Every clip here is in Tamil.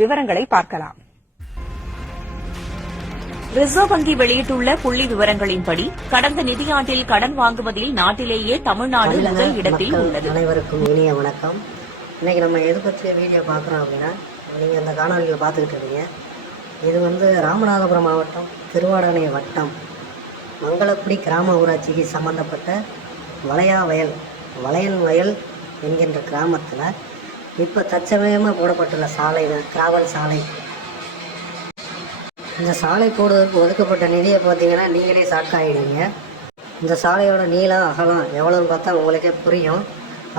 விவரங்களை பார்க்கலாம். ரிசர்வ் வங்கி வெளியிட்டுள்ள புள்ளி விவரங்களின்படி கடந்த நிதியாண்டில் கடன் வாங்குவதில் நாட்டிலேயே தமிழ்நாடு முதல் இடத்தில் உள்ளது. அனைவருக்கும் இனிய வணக்கம். இன்னைக்கு நம்ம எது பற்றிய வீடியோ பார்க்குறோம் அப்படின்னா, நீங்கள் இந்த காணொலியில் பார்த்துக்கிட்டு இருக்கீங்க. இது ராமநாதபுரம் மாவட்டம் திருவாடானை வட்டம் மங்களக்குடி கிராம ஊராட்சிக்கு சம்பந்தப்பட்ட வளையல் வயல் என்கின்ற கிராமத்தில் இப்போ தற்சமயமாக போடப்பட்டுள்ள சாலை தான் கிராவல் சாலை. இந்த சாலை போடுவதற்கு ஒதுக்கப்பட்ட நிதியை பார்த்தீங்கன்னா நீங்களே சாக்காயிடுவீங்க. இந்த சாலையோட நீளம் அகலம் எவ்வளோன்னு பார்த்தா உங்களுக்கே புரியும்.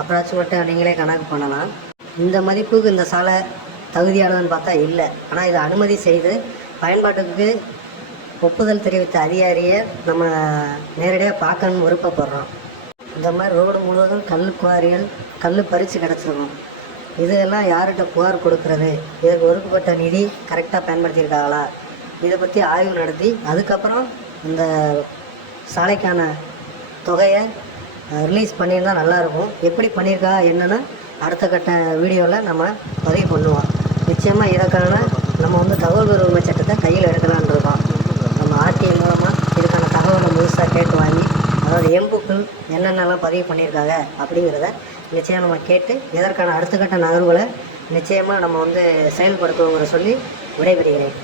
அப்ராக்சிமேட்டாக நீங்களே கணக்கு பண்ணலாம். இந்த மதிப்புக்கு இந்த சாலை தகுதியானதுன்னு பார்த்தா இல்லை. ஆனால் இதை அனுமதி செய்து பயன்பாட்டுக்கு ஒப்புதல் தெரிவித்த அதிகாரியை நம்ம நேரடியாக பார்க்கணும்னு விருப்பப்படுறோம். இந்த மாதிரி ரோடு முழுவதும் கல் குவாரிகள் கல் பறித்து கிடச்சிருக்கும். இதெல்லாம் யார்கிட்ட புகார் கொடுக்கறது, இதுக்கு ஒதுக்கப்பட்ட நிதி கரெக்டாக பயன்படுத்தியிருக்காங்களா, இதை பற்றி ஆய்வு நடத்தி அதுக்கப்புறம் இந்த சாலைக்கான தொகையை ரிலீஸ் பண்ணியிருந்தால் நல்லாயிருக்கும். எப்படி பண்ணியிருக்கா என்னென்னு அடுத்த கட்ட வீடியோவில் நம்ம பதிவு பண்ணுவோம். நிச்சயமாக இதற்கான நம்ம தகவல் உரிமை சட்டத்தை கையில் எடுக்கலான்னு இருக்கோம். நம்ம ஆர்டிஐ மூலமாக இதுக்கான தகவலை முழுசாக கேட்டு வாங்கி, அதாவது எம்புக்கள் என்னென்னலாம் பதிவு பண்ணியிருக்காங்க அப்படிங்கிறத நிச்சயம் நம்ம கேட்டு இதற்கான அடுத்த கட்ட நகர்வுகளை நிச்சயமாக நம்ம செயல்படுத்துவோங்கிற சொல்லி விடைபெறுகிறேன்.